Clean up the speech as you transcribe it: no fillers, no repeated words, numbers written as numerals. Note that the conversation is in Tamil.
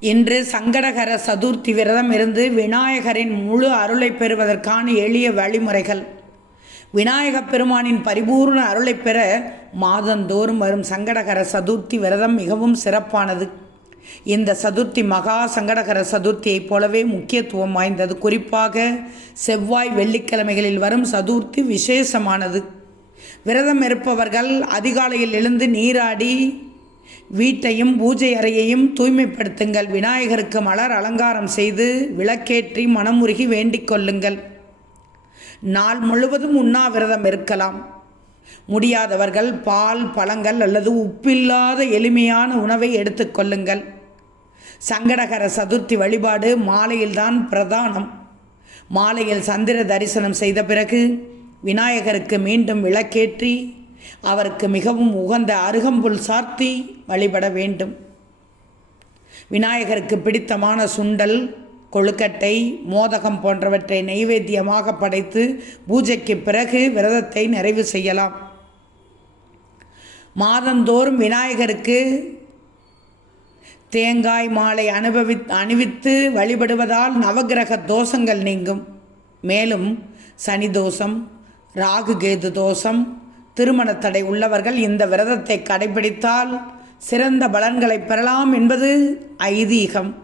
இன்று சங்கடகர சதுர்த்தி விரதம் இருந்து விநாயகரின் முழு அருளை பெறுவதற்கான எளிய வழிமுறைகள். விநாயகப் பெருமானின் பரிபூர்ண அருளை பெற மாதந்தோறும் வரும் சங்கடகர சதுர்த்தி விரதம் மிகவும் சிறப்பானது. இந்த சதுர்த்தி மகா சங்கடகர சதுர்த்தியைப் போலவே முக்கியத்துவம் வாய்ந்தது. குறிப்பாக செவ்வாய் வெள்ளிக்கிழமைகளில் வரும் சதுர்த்தி விசேஷமானது. விரதம் இருப்பவர்கள் அதிகாலையில் எழுந்து நீராடி வீட்டையும் பூஜை அறையையும் தூய்மைப்படுத்துங்கள். விநாயகருக்கு மலர் அலங்காரம் செய்து விளக்கேற்றி மனமுருகி வேண்டிக் கொள்ளுங்கள். நாள் முழுவதும் உண்ணாவிரதம் இருக்கலாம். முடியாதவர்கள் பால், பழங்கள் அல்லது உப்பில்லாத எளிமையான உணவை எடுத்துக்கொள்ளுங்கள். சங்கடகர சதுர்த்தி வழிபாடு மாலையில்தான் பிரதானம். மாலையில் சந்திர தரிசனம் செய்த பிறகு விநாயகருக்கு மீண்டும் விளக்கேற்றி அவருக்கு மிகவும் உகந்த அருகம்புல் சார்த்தி வழிபட வேண்டும். விநாயகருக்கு பிடித்தமான சுண்டல், கொழுக்கட்டை, மோதகம் போன்றவற்றை நைவேத்தியமாக படைத்து பூஜைக்கு பிறகு விரதத்தை நிறைவு செய்யலாம். மாதந்தோறும் விநாயகருக்கு தேங்காய் மாலை அணிவித்து வழிபடுவதால் நவகிரக தோஷங்கள் நீங்கும். மேலும் சனி தோஷம், ராகு கேது தோஷம், திருமண தடை உள்ளவர்கள் இந்த விரதத்தை கடைபிடித்தால் சிறந்த பலன்களை பெறலாம் என்பது ஐதீகம்.